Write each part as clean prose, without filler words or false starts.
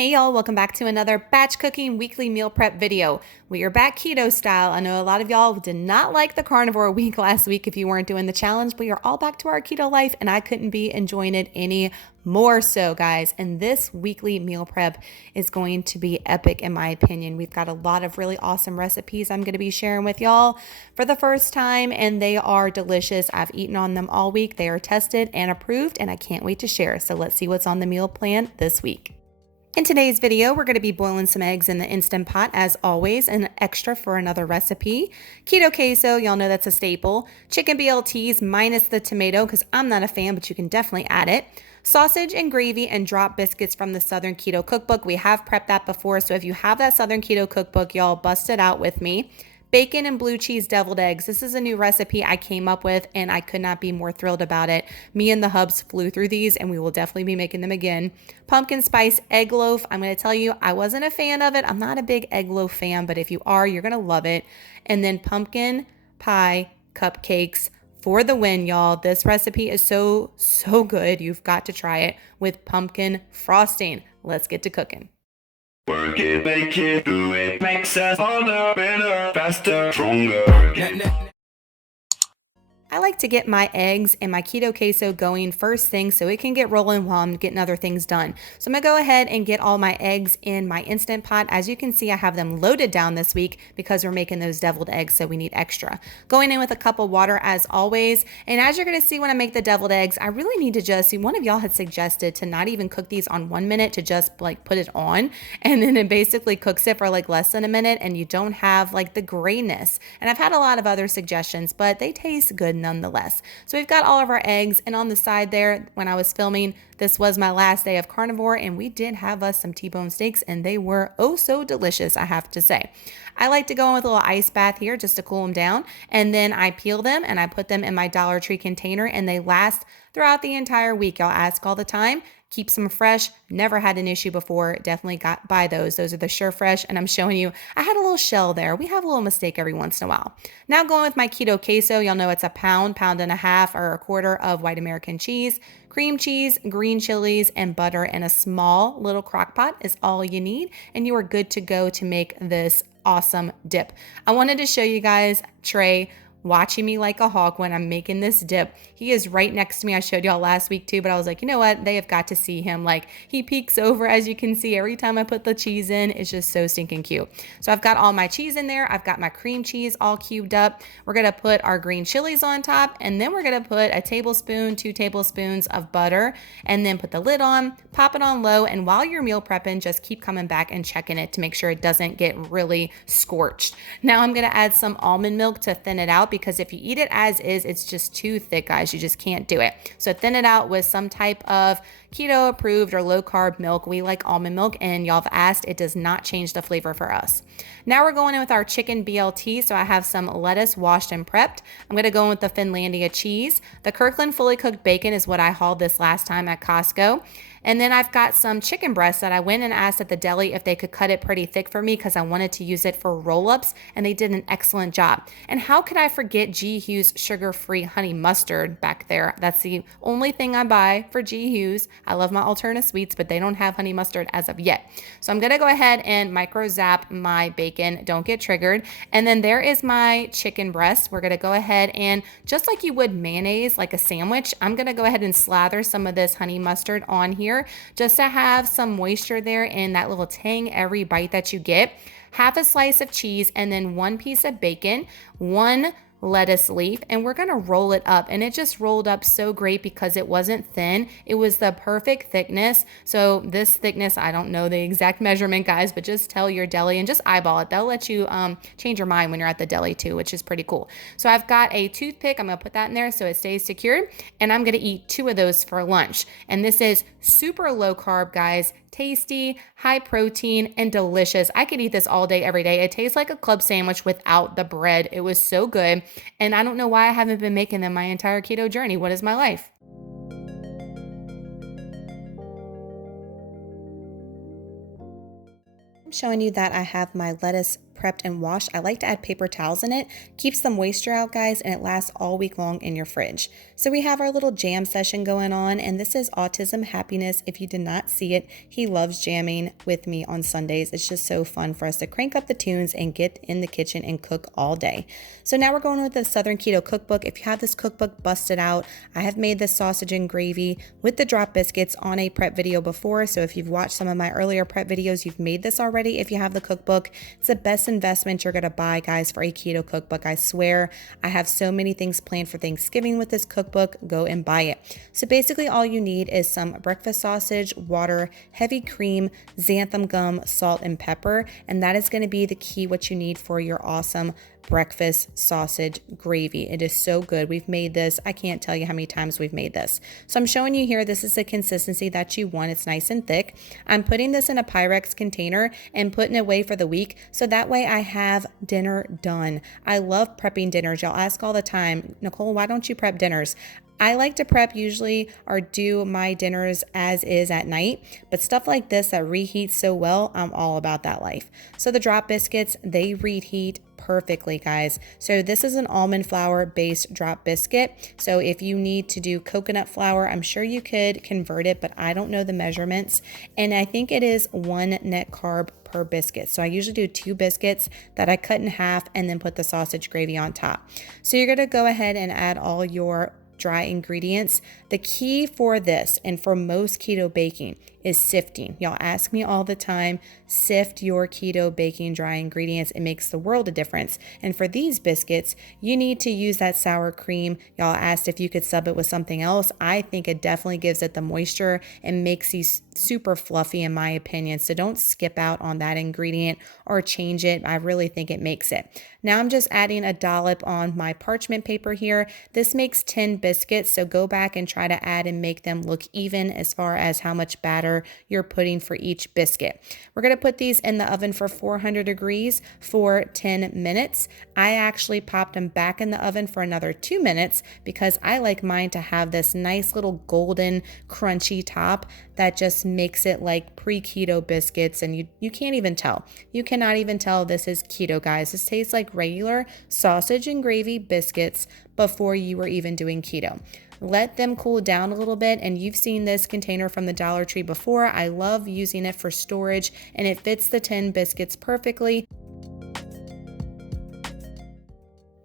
Hey y'all, welcome back to another batch cooking weekly meal prep video. We are back keto style. I know a lot of y'all did not like the carnivore week last week if you weren't doing the challenge, but you're all back to our keto life and I couldn't be enjoying it any more so, guys. And this weekly meal prep is going to be epic in my opinion. We've got a lot of really awesome recipes I'm going to be sharing with y'all for the first time and they are delicious. I've eaten on them all week. They are tested and approved and I can't wait to share. So let's see what's on the meal plan this week. In today's video, we're going to be boiling some eggs in the Instant Pot as always, and extra for another recipe. Keto Queso, y'all know that's a staple. Chicken BLTs minus the tomato because I'm not a fan, but you can definitely add it. Sausage and gravy and drop biscuits from the Southern Keto Cookbook. We have prepped that before, so if you have that Southern Keto Cookbook, y'all bust it out with me. Bacon and blue cheese deviled eggs. This is a new recipe I came up with and I could not be more thrilled about it. Me and the hubs flew through these and we will definitely be making them again. Pumpkin spice egg loaf. I'm going to tell you, I wasn't a fan of it. I'm not a big egg loaf fan, but if you are, you're going to love it. And then pumpkin pie cupcakes for the win, y'all. This recipe is so good. You've got to try it with pumpkin frosting. Let's get to cooking. Work it, make it, do it, makes us harder, better, faster, stronger. I like to get my eggs and my Keto Queso going first thing so it can get rolling while I'm getting other things done. So I'm gonna go ahead and get all my eggs in my Instant Pot. As you can see, I have them loaded down this week because we're making those deviled eggs, so we need extra. Going in with a cup of water as always. And as you're gonna see when I make the deviled eggs, I really need to just, one of y'all had suggested to not even cook these on 1 minute, to just like put it on. And then it basically cooks it for like less than a minute and you don't have like the grayness. And I've had a lot of other suggestions, but they taste good nonetheless. So we've got all of our eggs, and on the side there, when I was filming, this was my last day of carnivore and we did have us some T-bone steaks and they were oh so delicious, I have to say. I like to go in with a little ice bath here just to cool them down, and then I peel them and I put them in my Dollar Tree container and they last throughout the entire week. Y'all ask all the time. Keeps them fresh. Never had an issue before. Definitely got by those. Those are the Sure Fresh. And I'm showing you, I had a little shell there. We have a little mistake every once in a while. Now going with my Keto Queso. Y'all know it's a pound and a half or a quarter of white American cheese, cream cheese, green chilies, and butter in a small little crock pot is all you need. And you are good to go to make this awesome dip. I wanted to show you guys Trey watching me like a hawk when I'm making this dip. He is right next to me. I showed y'all last week too, but I was like, you know what? They have got to see him. Like, he peeks over, as you can see, every time I put the cheese in. It's just so stinking cute. So I've got all my cheese in there. I've got my cream cheese all cubed up. We're going to put our green chilies on top, and then we're going to put a tablespoon, 2 tablespoons of butter, and then put the lid on, pop it on low, and while you're meal prepping, just keep coming back and checking it to make sure it doesn't get really scorched. Now I'm going to add some almond milk to thin it out, because if you eat it as is, it's just too thick, guys. You just can't do it. So thin it out with some type of keto approved or low carb milk. We like almond milk, and y'all have asked, it does not change the flavor for us. Now we're going in with our chicken BLT. So I have some lettuce washed and prepped. I'm going to go in with the Finlandia cheese. The Kirkland fully cooked bacon is what I hauled this last time at Costco. And then I've got some chicken breasts that I went and asked at the deli if they could cut it pretty thick for me because I wanted to use it for roll-ups, and they did an excellent job. And how could I forget G. Hughes sugar-free honey mustard back there? That's the only thing I buy for G. Hughes. I love my Alterna sweets, but they don't have honey mustard as of yet. So I'm going to go ahead and micro zap my bacon. Don't get triggered. And then there is my chicken breast. We're going to go ahead and, just like you would mayonnaise, like a sandwich, I'm going to go ahead and slather some of this honey mustard on here just to have some moisture there and that little tang every bite that you get. Half a slice of cheese, and then 1 piece of bacon, 1 lettuce leaf, and we're gonna roll it up. And it just rolled up so great because it wasn't thin. It was the perfect thickness. So this thickness, I don't know the exact measurement, guys, but just tell your deli and just eyeball it. They'll let you change your mind when you're at the deli too, which is pretty cool. So I've got a toothpick. I'm gonna put that in there so it stays secured, and I'm gonna eat 2 of those for lunch. And this is super low carb, guys. Tasty, high protein, and delicious. I could eat this all day, every day. It tastes like a club sandwich without the bread. It was so good. And I don't know why I haven't been making them my entire keto journey. What is my life? I'm showing you that I have my lettuce prepped and washed, I like to add paper towels in it. Keeps the moisture out, guys, and it lasts all week long in your fridge. So we have our little jam session going on, and this is Autism Happiness. If you did not see it, he loves jamming with me on Sundays. It's just so fun for us to crank up the tunes and get in the kitchen and cook all day. So now we're going with the Southern Keto Cookbook. If you have this cookbook, bust it out. I have made this sausage and gravy with the drop biscuits on a prep video before. So if you've watched some of my earlier prep videos, you've made this already. If you have the cookbook, it's the best investment you're going to buy, guys, for a keto cookbook. I swear, I have so many things planned for Thanksgiving with this cookbook. Go and buy it. So basically all you need is some breakfast sausage, water, heavy cream, xanthan gum, salt, and pepper. And that is going to be the key, what you need for your awesome breakfast sausage gravy. It is so good. We've made this. I can't tell you how many times we've made this. So I'm showing you here, this is the consistency that you want. It's nice and thick. I'm putting this in a Pyrex container and putting it away for the week. So that way I have dinner done. I love prepping dinners. Y'all ask all the time, Nicole, why don't you prep dinners? I like to prep usually or do my dinners as is at night, but stuff like this that reheats so well, I'm all about that life. So the drop biscuits, they reheat perfectly, guys. So this is an almond flour based drop biscuit. So if you need to do coconut flour, I'm sure you could convert it, but I don't know the measurements. And I think it is 1 net carb per biscuit. So I usually do 2 biscuits that I cut in half and then put the sausage gravy on top. So you're going to go ahead and add all your dry ingredients. The key for this and for most keto baking is sifting. Y'all ask me all the time, sift your keto baking dry ingredients. It makes the world a difference. And for these biscuits, you need to use that sour cream. Y'all asked if you could sub it with something else. I think it definitely gives it the moisture and makes these super fluffy in my opinion. So don't skip out on that ingredient or change it. I really think it makes it. Now I'm just adding a dollop on my parchment paper here. This makes 10 biscuits. So go back and try to add and make them look even as far as how much batter you're putting for each biscuit. We're going to put these in the oven for 400 degrees for 10 minutes. I actually popped them back in the oven for another 2 minutes because I like mine to have this nice little golden crunchy top that just makes it like pre-keto biscuits, and you can't even tell. You cannot even tell this is keto, guys. This tastes like regular sausage and gravy biscuits before you were even doing keto. Let them cool down a little bit, and you've seen this container from the Dollar Tree before. I love using it for storage, and it fits the 10 biscuits perfectly.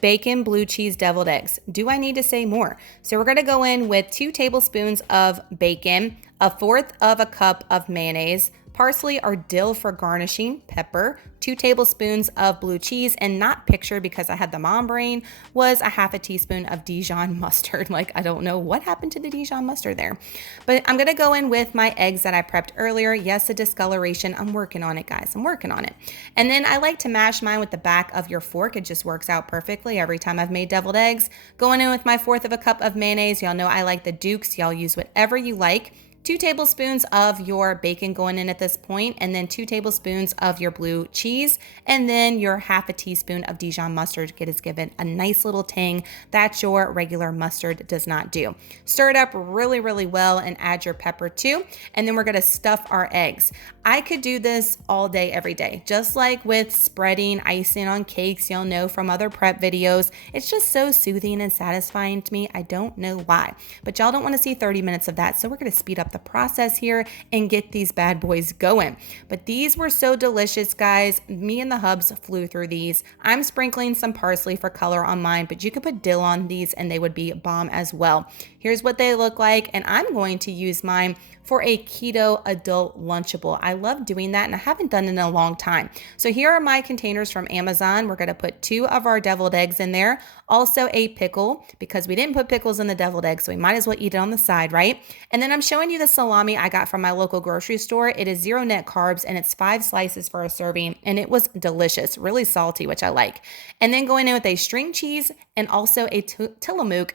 Bacon blue cheese deviled eggs. Do I need to say more? So we're going to go in with 2 tablespoons of bacon, 1/4 cup of mayonnaise, parsley or dill for garnishing, pepper, 2 tablespoons of blue cheese, and not pictured because I had the mom brain, was a 1/2 teaspoon of Dijon mustard. Like, I don't know what happened to the Dijon mustard there. But I'm going to go in with my eggs that I prepped earlier. Yes, a discoloration. I'm working on it, guys. I'm working on it. And then I like to mash mine with the back of your fork. It just works out perfectly every time I've made deviled eggs. Going in with my 1/4 cup of mayonnaise. Y'all know I like the Dukes. Y'all use whatever you like. 2 tablespoons of your bacon going in at this point, and then 2 tablespoons of your blue cheese, and then your 1/2 teaspoon of Dijon mustard. It is given a nice little tang that your regular mustard does not do. Stir it up really, really well and add your pepper too, and then we're gonna stuff our eggs. I could do this all day, every day, just like with spreading icing on cakes. You'll know from other prep videos. It's just so soothing and satisfying to me. I don't know why, but y'all don't want to see 30 minutes of that, so we're gonna speed up the process here and get these bad boys going. But these were so delicious, guys. Me and the hubs flew through these. I'm sprinkling some parsley for color on mine, but you could put dill on these and they would be bomb as well. Here's what they look like, and I'm going to use mine for a keto adult Lunchable. I love doing that, and I haven't done it in a long time. So here are my containers from Amazon. We're going to put 2 of our deviled eggs in there. Also a pickle, because we didn't put pickles in the deviled eggs, so we might as well eat it on the side, right? And then I'm showing you the salami I got from my local grocery store. It is 0 net carbs, and it's 5 slices for a serving, and it was delicious, really salty, which I like. And then going in with a string cheese and also a Tillamook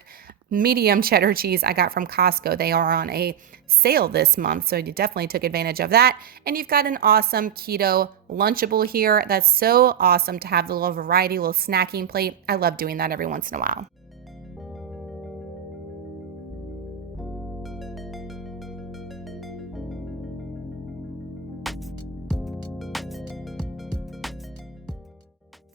medium cheddar cheese I got from Costco. They are on a sale this month, so you definitely took advantage of that. And you've got an awesome keto Lunchable here. That's so awesome to have the little variety, little snacking plate. I love doing that every once in a while.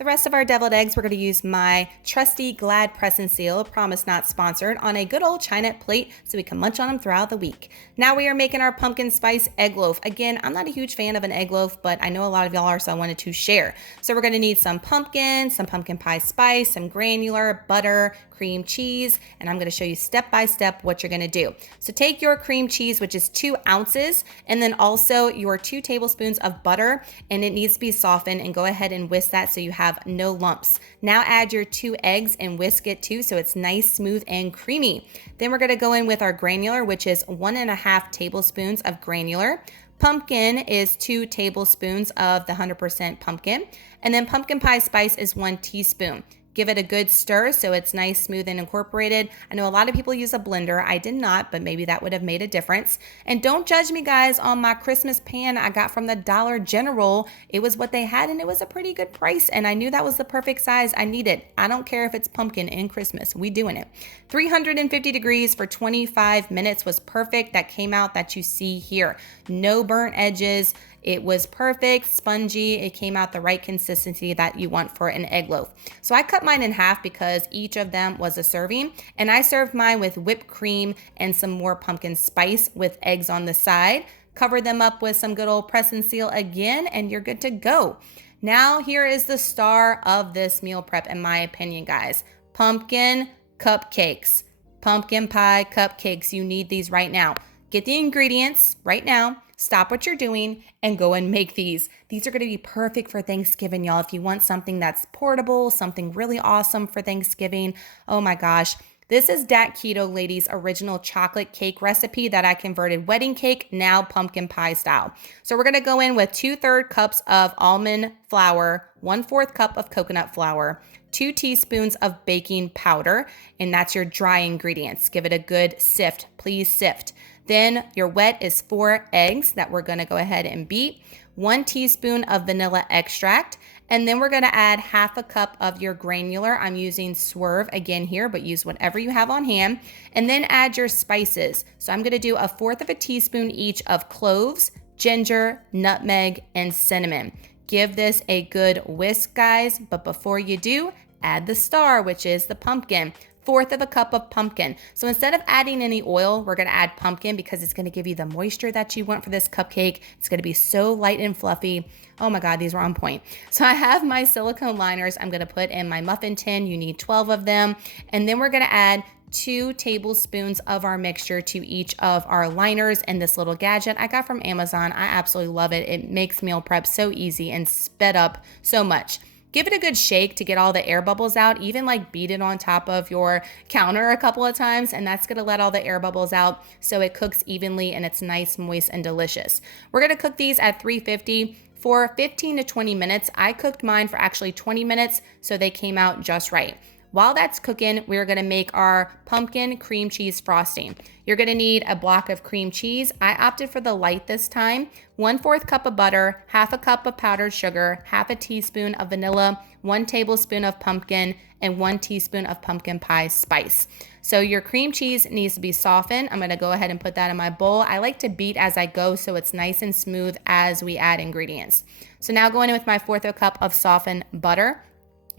The rest of our deviled eggs, we're going to use my trusty Glad press and seal, promise not sponsored, on a good old china plate so we can munch on them throughout the week. Now we are making our pumpkin spice egg loaf. Again, I'm not a huge fan of an egg loaf, but I know a lot of y'all are, so I wanted to share. So we're going to need some pumpkin pie spice, some granular, butter, cream cheese, and I'm going to show you step by step what you're going to do. So take your cream cheese, which is 2 ounces, and then also your 2 tablespoons of butter, and it needs to be softened, and go ahead and whisk that so you have no lumps. Now add your 2 eggs and whisk it too so it's nice, smooth, and creamy. Then we're going to go in with our granular, which is 1.5 tablespoons of granular. Pumpkin is 2 tablespoons of the 100% pumpkin, and then pumpkin pie spice is 1 teaspoon. Give it a good stir so it's nice, smooth, and incorporated. I know a lot of people use a blender. I did not, but maybe that would have made a difference. And don't judge me, guys, on my Christmas pan I got from the Dollar General. It was what they had, and it was a pretty good price, and I knew that was the perfect size I needed. I don't care if it's pumpkin in Christmas. We doing it. 350 degrees for 25 minutes was perfect. That came out that you see here. No burnt edges. It was perfect, spongy. It came out the right consistency that you want for an egg loaf. So I cut mine in half because each of them was a serving, and I served mine with whipped cream and some more pumpkin spice with eggs on the side. Cover them up with some good old press and seal again, and you're good to go. Now here is the star of this meal prep, in my opinion, guys. Pumpkin cupcakes. Pumpkin pie cupcakes. You need these right now. Get the ingredients right now. Stop what you're doing and go and make these. These are going to be perfect for Thanksgiving, y'all. If you want something that's portable, something really awesome for Thanksgiving. Oh my gosh. This is Dat Keto Lady's original chocolate cake recipe that I converted wedding cake, now pumpkin pie style. So we're going to go in with 2/3 cups of almond flour, 1/4 cup of coconut flour, 2 teaspoons of baking powder, and that's your dry ingredients. Give it a good sift. Please sift. Then your wet is 4 eggs that we're going to go ahead and beat, 1 teaspoon of vanilla extract, and then we're going to add 1/2 cup of your granular. I'm using Swerve again here, but use whatever you have on hand. And then add your spices. So I'm going to do 1/4 teaspoon each of cloves, ginger, nutmeg, and cinnamon. Give this a good whisk, guys, but before you do, add the star, which is the pumpkin. 1/4 cup of pumpkin. So instead of adding any oil, we're going to add pumpkin because it's going to give you the moisture that you want for this cupcake. It's going to be so light and fluffy. Oh my God, these were on point. So I have my silicone liners I'm going to put in my muffin tin. You need 12 of them. And then we're going to add 2 tablespoons of our mixture to each of our liners and this little gadget I got from Amazon. I absolutely love it. It makes meal prep so easy and sped up so much. Give it a good shake to get all the air bubbles out. Even like beat it on top of your counter a couple of times, and that's going to let all the air bubbles out so it cooks evenly and it's nice, moist, and delicious. We're going to cook these at 350 for 15 to 20 minutes. I cooked mine for actually 20 minutes, so they came out just right. While that's cooking, we're going to make our pumpkin cream cheese frosting. You're going to need a block of cream cheese. I opted for the light this time. 1/4 cup of butter, 1/2 cup of powdered sugar, 1/2 teaspoon of vanilla, 1 tablespoon of pumpkin, and 1 teaspoon of pumpkin pie spice. So your cream cheese needs to be softened. I'm going to go ahead and put that in my bowl. I like to beat as I go so it's nice and smooth as we add ingredients. So now going in with my 1/4 cup of softened butter.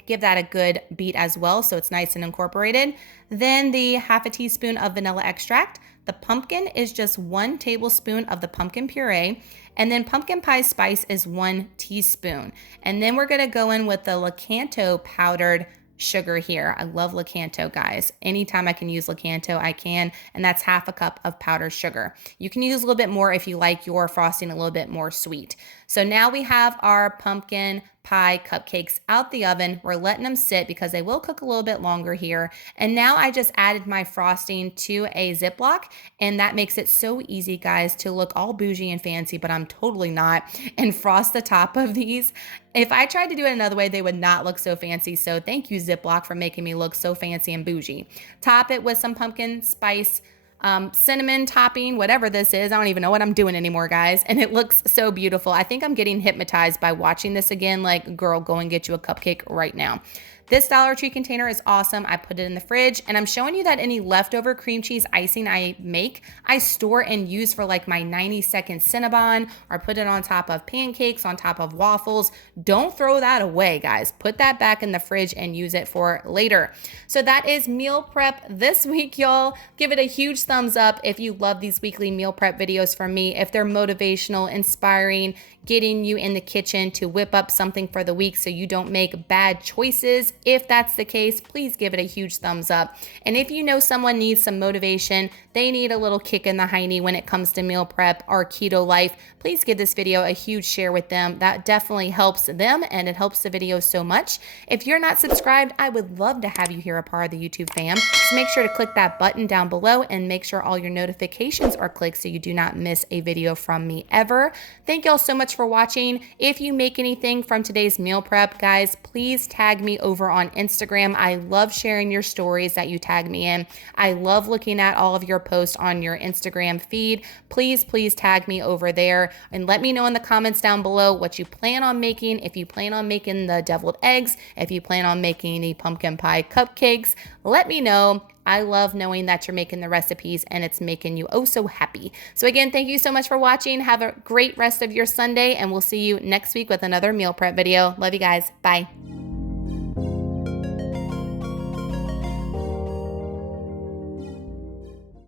Give that a good beat as well so it's nice and incorporated. Then the 1/2 teaspoon of vanilla extract. The pumpkin is just 1 tablespoon of the pumpkin puree. And then pumpkin pie spice is 1 teaspoon. And then we're going to go in with the Lakanto powdered sugar here. I love Lakanto, guys. Anytime I can use Lakanto, I can. And that's 1/2 cup of powdered sugar. You can use a little bit more if you like your frosting a little bit more sweet. So now we have our pumpkin pie cupcakes out the oven. We're letting them sit because they will cook a little bit longer here. And now I just added my frosting to a Ziploc, and that makes it so easy, guys, to look all bougie and fancy, but I'm totally not, and frost the top of these. If I tried to do it another way, they would not look so fancy. So thank you, Ziploc, for making me look so fancy and bougie. Top it with some pumpkin spice, cinnamon topping, whatever this is. I don't even know what I'm doing anymore, guys. And it looks so beautiful. I think I'm getting hypnotized by watching this again. Like, girl, go and get you a cupcake right now. This Dollar Tree container is awesome. I put it in the fridge, and I'm showing you that any leftover cream cheese icing I make, I store and use for like my 90-second Cinnabon, or put it on top of pancakes, on top of waffles. Don't throw that away, guys. Put that back in the fridge and use it for later. So that is meal prep this week, y'all. Give it a huge thumbs up if you love these weekly meal prep videos from me, if they're motivational, inspiring, getting you in the kitchen to whip up something for the week so you don't make bad choices. If that's the case, please give it a huge thumbs up. And if you know someone needs some motivation, they need a little kick in the hiney when it comes to meal prep or keto life, please give this video a huge share with them. That definitely helps them, and it helps the video so much. If you're not subscribed, I would love to have you here a part of the YouTube fam. So make sure to click that button down below and make sure all your notifications are clicked so you do not miss a video from me ever. Thank y'all so much for watching. If you make anything from today's meal prep, guys, please tag me over on Instagram. I love sharing your stories that you tag me in. I love looking at all of your posts on your Instagram feed. Please tag me over there and let me know in the comments down below what you plan on making. If you plan on making the deviled eggs, if you plan on making the pumpkin pie cupcakes, let me know. I love knowing that you're making the recipes and it's making you oh so happy. So again, thank you so much for watching. Have a great rest of your Sunday, and we'll see you next week with another meal prep video. Love you guys. Bye.